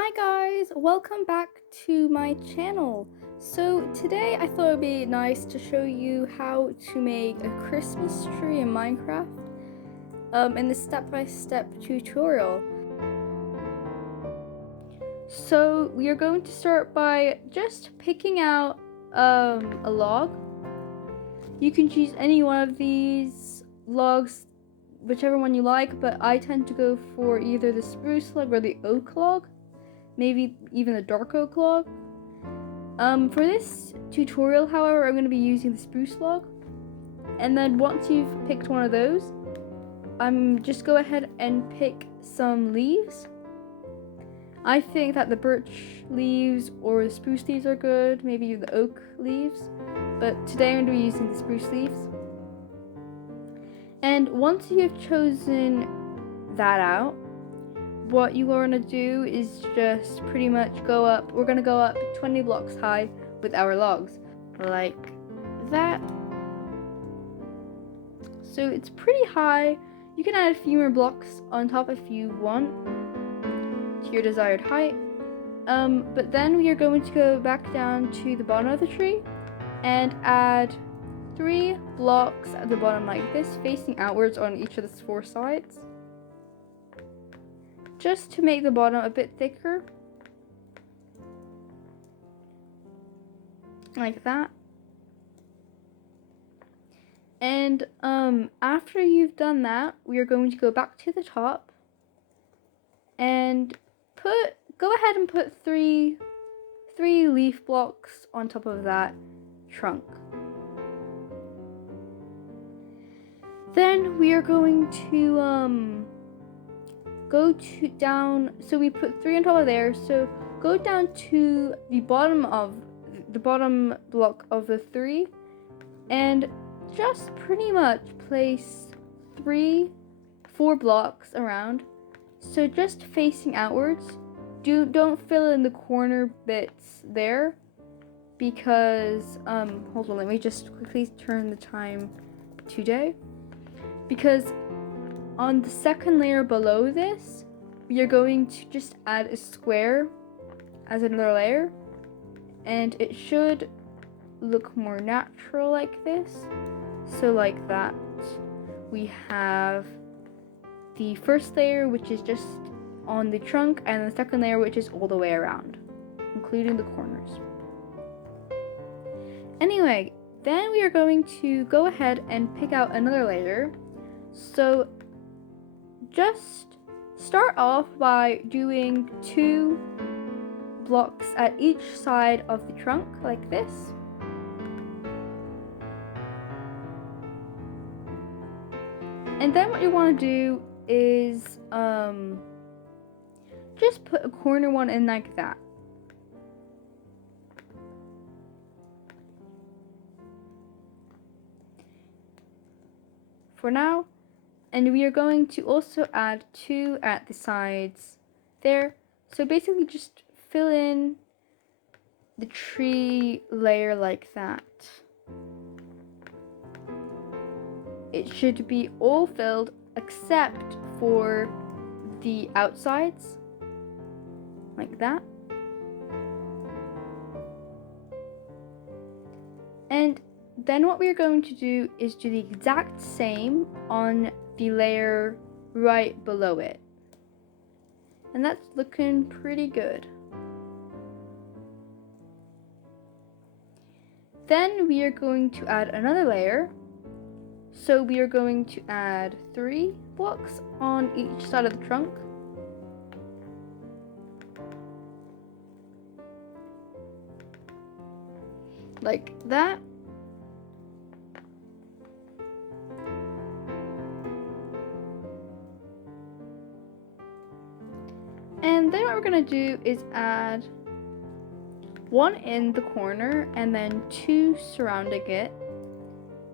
Hi guys, welcome back to my channel. So today I thought it would be nice to show you how to make a Christmas tree in Minecraft in the step-by-step tutorial. So we are going to start by just picking out a log. You can choose any one of these logs, whichever one you like, but I tend to go for either the spruce log or the oak log. Maybe even the dark oak log. For this tutorial, however, I'm going to be using the spruce log. And then once you've picked one of those, just go ahead and pick some leaves. I think that the birch leaves or the spruce leaves are good, maybe the oak leaves. But today I'm going to be using the spruce leaves. And once you have chosen that out, what you want to do is just pretty much go up. We're going to go up 20 blocks high with our logs, like that. So it's pretty high. You can add a few more blocks on top if you want to your desired height. But then we are going to go back down to the bottom of the tree and add 3 blocks at the bottom like this, facing outwards on each of the 4 sides, just to make the bottom a bit thicker, like that. And after you've done that, we are going to go back to the top and go ahead and put three leaf blocks on top of that trunk. Then we are going to go down, so we put 3 on top of there, so go down to the bottom block of the 3 and just pretty much place 4 blocks around, so just facing outwards. Don't fill in the corner bits there, because hold on, let me just quickly turn the time to day, because on the second layer below this, we are going to just add a square as another layer, and it should look more natural like this. So like that, we have the first layer, which is just on the trunk, and the second layer, which is all the way around, including the corners. Anyway, then we are going to go ahead and pick out another layer. So just start off by doing 2 blocks at each side of the trunk like this. And then what you want to do is just put a corner one in like that. For now. And we are going to also add 2 at the sides there. So basically just fill in the tree layer like that. It should be all filled except for the outsides, like that. And then what we're going to do is do the exact same on the layer right below it. And that's looking pretty good. Then we are going to add another layer. So we are going to add 3 blocks on each side of the trunk. Like that. And then what we're going to do is add 1 in the corner and then 2 surrounding it.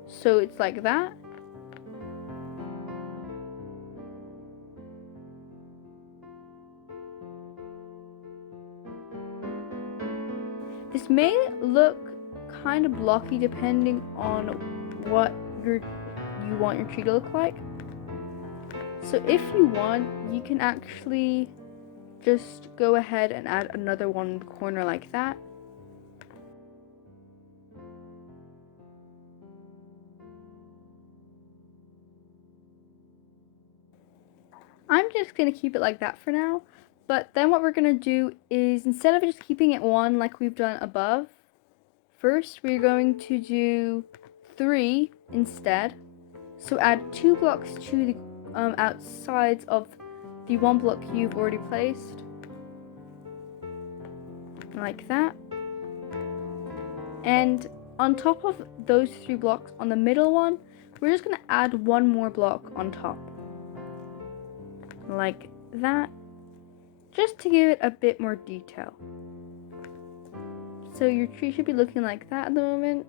So it's like that. This may look kind of blocky depending on what you want your tree to look like. So if you want, you can actually just go ahead and add another one in the corner like that. I'm just going to keep it like that for now. But then what we're going to do is, instead of just keeping it one like we've done above, first we're going to do 3 instead. So add 2 blocks to the outsides of the 1 block you've already placed. Like that. And on top of those 3 blocks on the middle one, we're just going to add 1 more block on top. Like that. Just to give it a bit more detail. So your tree should be looking like that at the moment.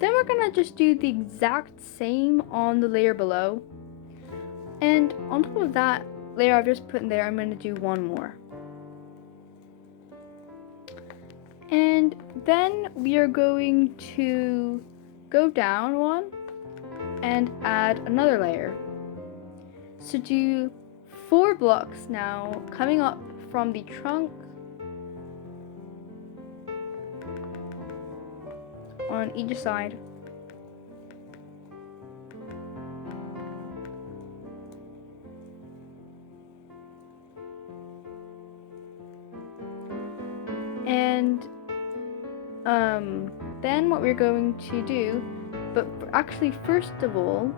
Then we're gonna just do the exact same on the layer below. And on top of that layer I've just put in there, I'm gonna do 1 more. And then we are going to go down 1 and add another layer. So do 4 blocks now, coming up from the trunk on each side. And then what we're going to do, but actually first of all,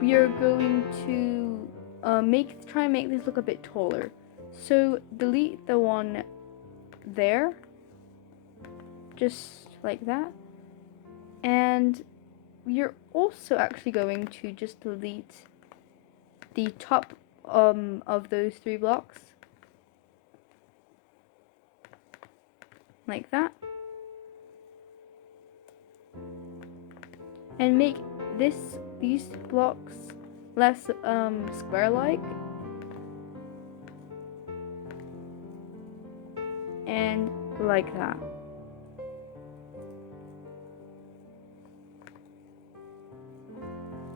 we are going to try and make this look a bit taller. So delete the one there, just like that. And we are also actually going to just delete the top of those 3 blocks, like that, and make these blocks less square-like, and like that.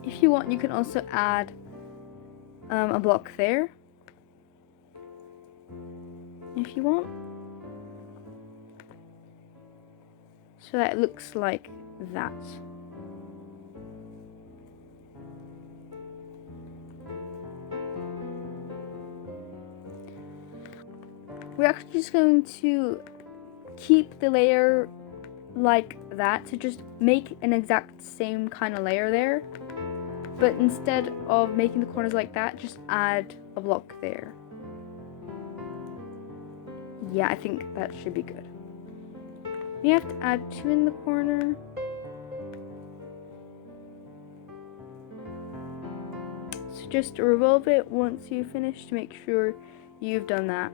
If you want, you can also add a block there, if you want, so that it looks like that. We're actually just going to keep the layer like that to just make an exact same kind of layer there, but instead of making the corners like that, just add a block there. Yeah, I think that should be good. You have to add 2 in the corner. So just revolve it once you finish to make sure you've done that.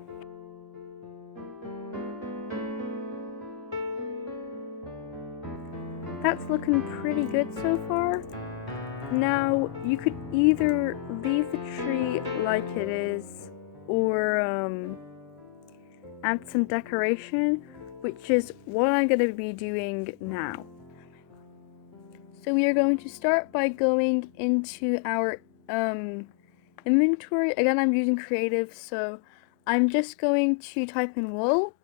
That's looking pretty good so far. Now you could either leave the tree like it is, or add some decoration, which is what I'm going to be doing now. So we are going to start by going into our inventory. Again, I'm using creative, so I'm just going to type in wool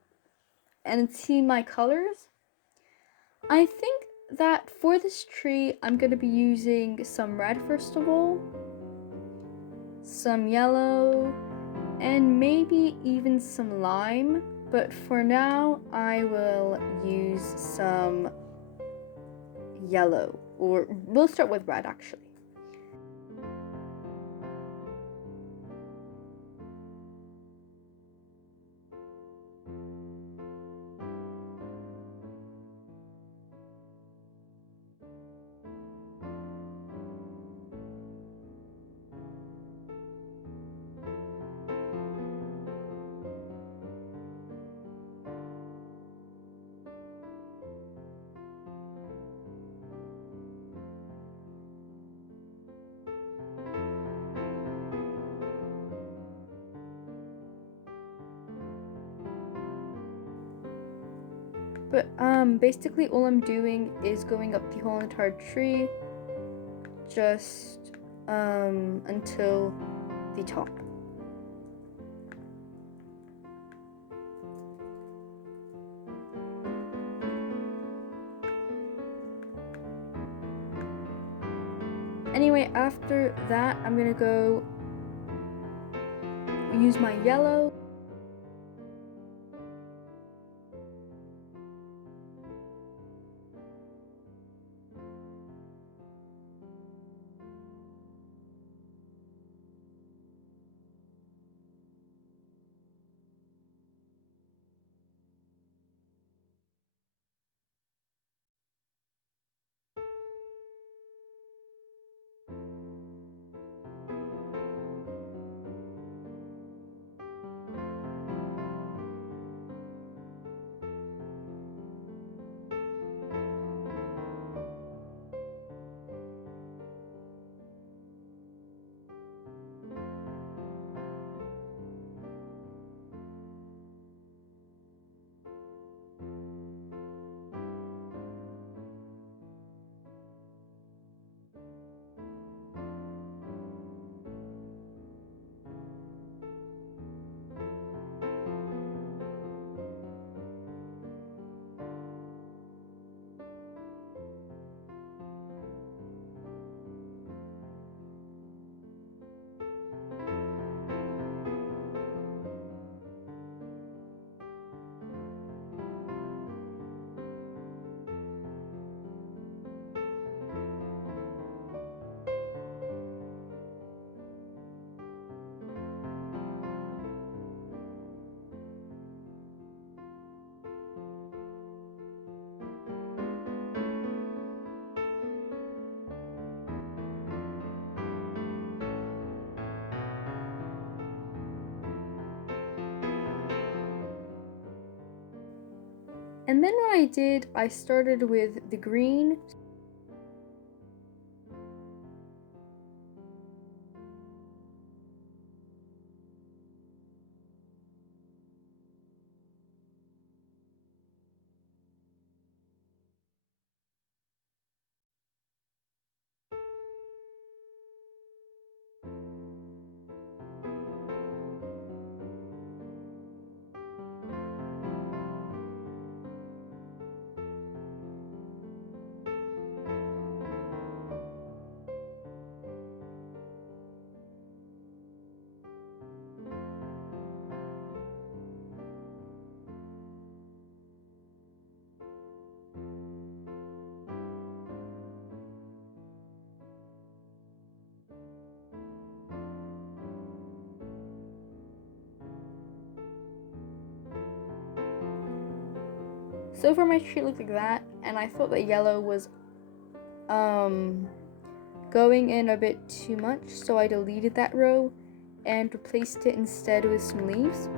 and see my colors. I think that for this tree, I'm going to be using some red first of all, some yellow, and maybe even some lime. But for now, I will use some yellow, or we'll start with red actually. But basically all I'm doing is going up the whole entire tree, just until the top. Anyway, after that, I'm gonna go use my yellow. And then what I did, I started with the green. So far my tree looked like that, and I thought that yellow was going in a bit too much, so I deleted that row and replaced it instead with some leaves.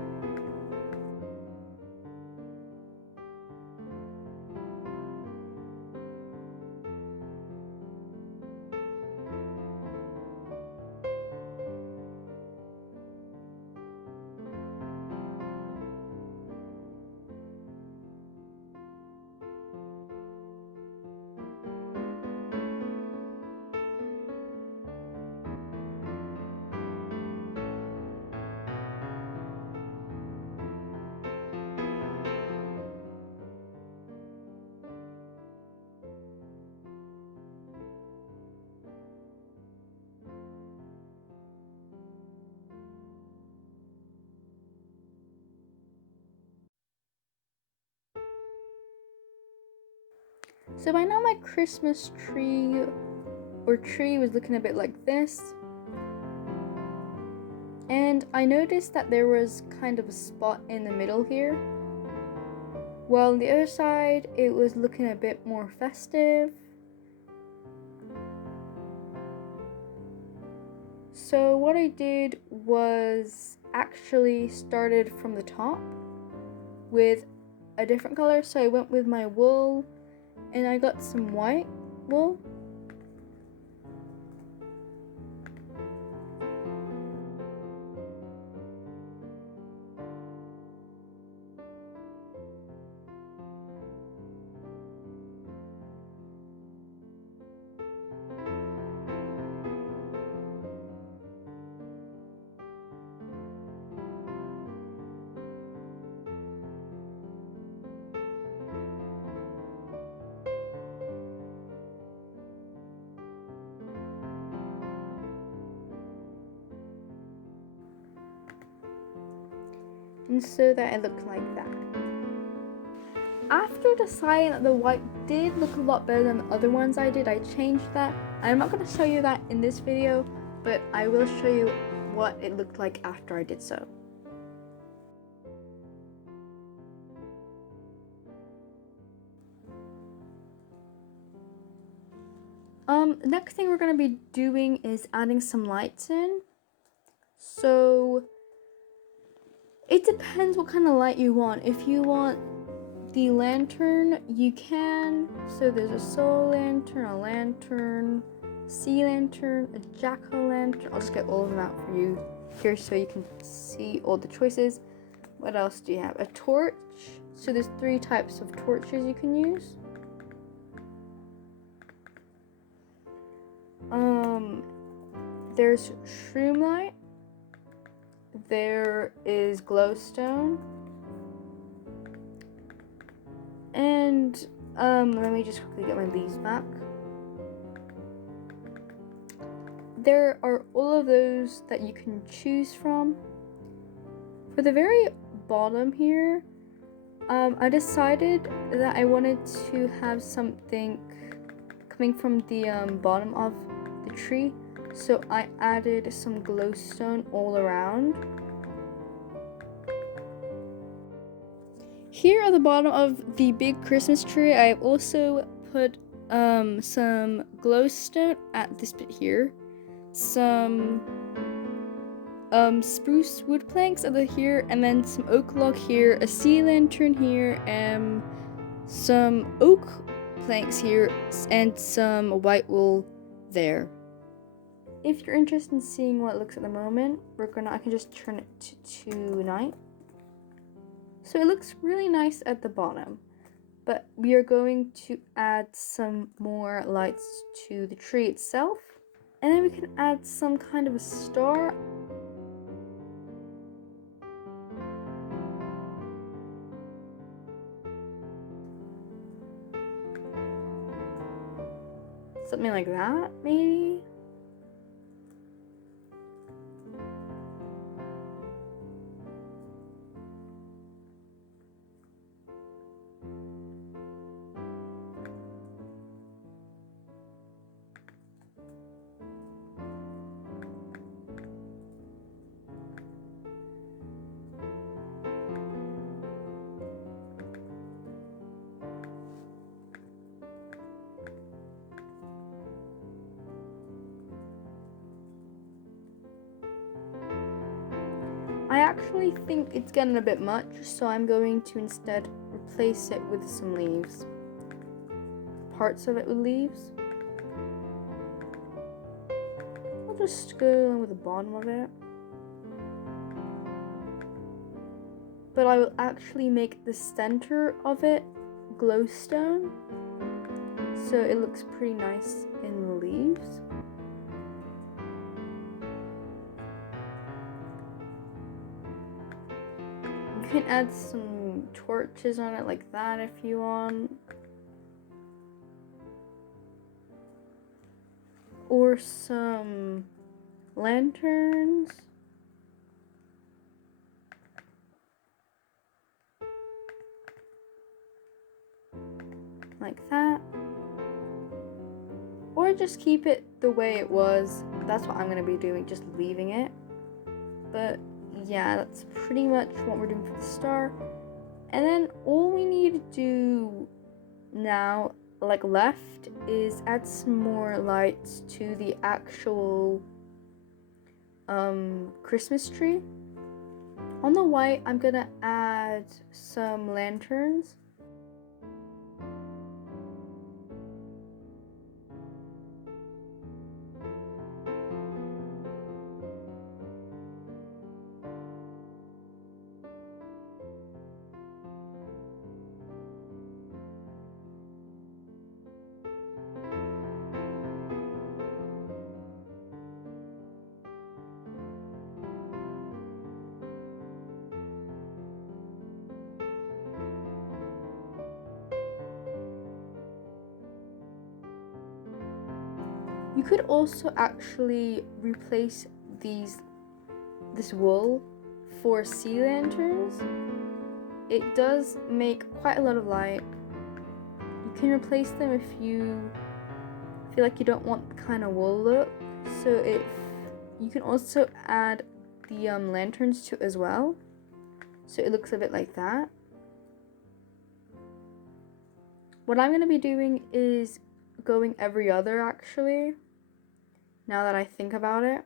So by now my Christmas tree was looking a bit like this. And I noticed that there was kind of a spot in the middle here. While on the other side, it was looking a bit more festive. So what I did was actually started from the top with a different color. So I went with my wool and I got some white wool. and so that it looks like that. After deciding that the white did look a lot better than the other ones I did, I changed that. I'm not going to show you that in this video, but I will show you what it looked like after I did so. The next thing we're going to be doing is adding some lights in. So it depends what kind of light you want. If you want the lantern, you can. So there's a soul lantern, sea lantern, a jack-o'-lantern. I'll just get all of them out for you here so you can see all the choices. What else do you have? A torch. So there's 3 types of torches you can use. There's shroom light. There is glowstone. And let me just quickly get my leaves back. There are all of those that you can choose from. For the very bottom here, I decided that I wanted to have something coming from the bottom of the tree, so I added some glowstone all around. Here at the bottom of the big Christmas tree, I've also put some glowstone at this bit here, some spruce wood planks over here, and then some oak log here, a sea lantern here, and some oak planks here, and some white wool there. If you're interested in seeing what it looks at the moment, I can just turn it to night. So it looks really nice at the bottom, but we are going to add some more lights to the tree itself, and then we can add some kind of a star. Something like that, maybe? I actually think it's getting a bit much, so I'm going to instead replace it with some leaves. Parts of it with leaves. I'll just go with the bottom of it. But I will actually make the center of it glowstone, so it looks pretty nice in the leaves. You can add some torches on it like that if you want. Or some lanterns. Like that. Or just keep it the way it was. That's what I'm going to be doing, just leaving it. But yeah, that's pretty much what we're doing for the star. And then all we need to do now, like left, is add some more lights to the actual Christmas tree. On the white, I'm gonna add some lanterns. You could also actually replace this wool for sea lanterns, it does make quite a lot of light. You can replace them if you feel like you don't want the kind of wool look. So if you can also add the lanterns to it as well, so it looks a bit like that. What I'm going to be doing is going every other, actually, now that I think about it.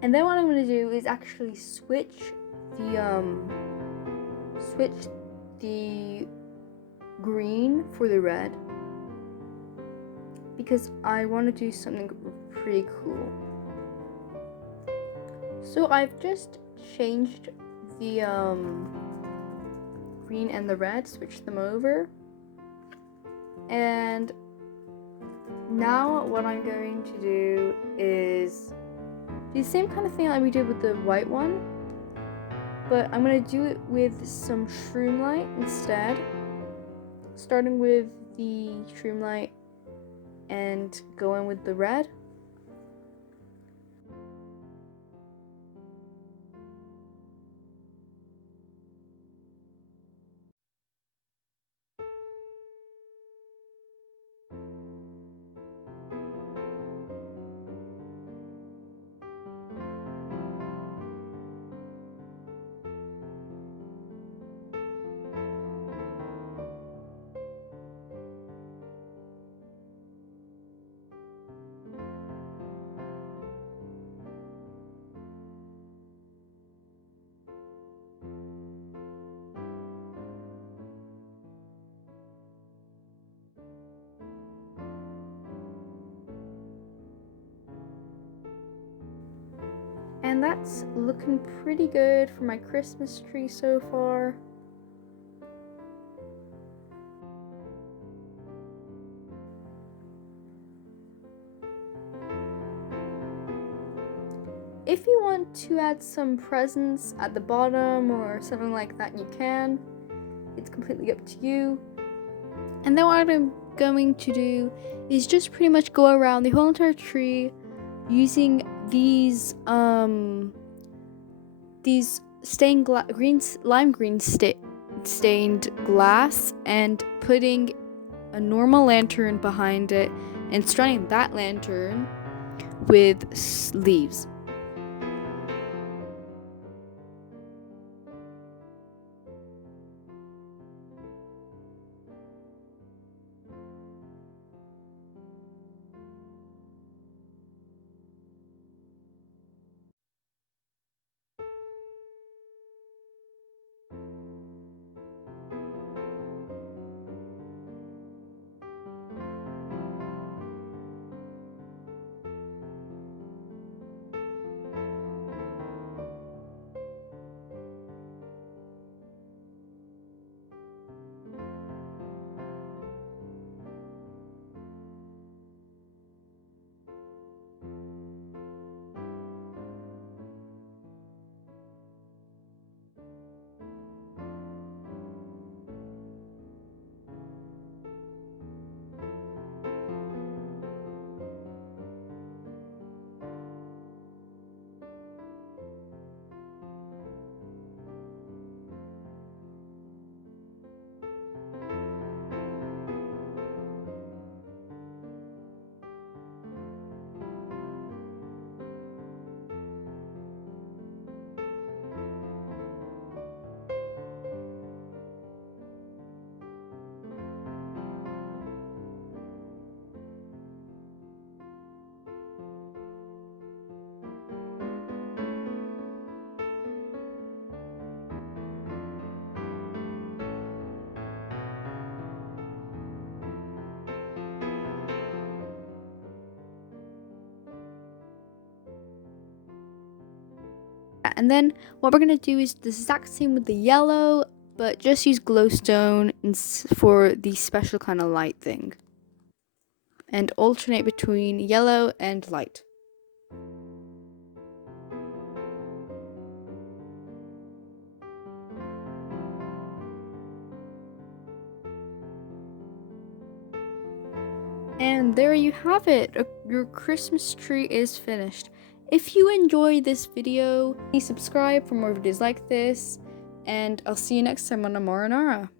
And then what I'm going to do is actually switch the green for the red, because I want to do something pretty cool. So I've just changed the green and the red, switched them over, and now what I'm going to do is do the same kind of thing like we did with the white one, but I'm going to do it with some shroom light instead, starting with the shroom light and going with the red. And that's looking pretty good for my Christmas tree so far. If you want to add some presents at the bottom or something like that, you can. It's completely up to you. And then what I'm going to do is just pretty much go around the whole entire tree using these lime green stained glass, and putting a normal lantern behind it and surrounding that lantern with leaves. And then what we're going to do is the exact same with the yellow, but just use glowstone for the special kind of light thing. And alternate between yellow and light. And there you have it. Your Christmas tree is finished. If you enjoyed this video, please subscribe for more videos like this. And I'll see you next time on Amaranara.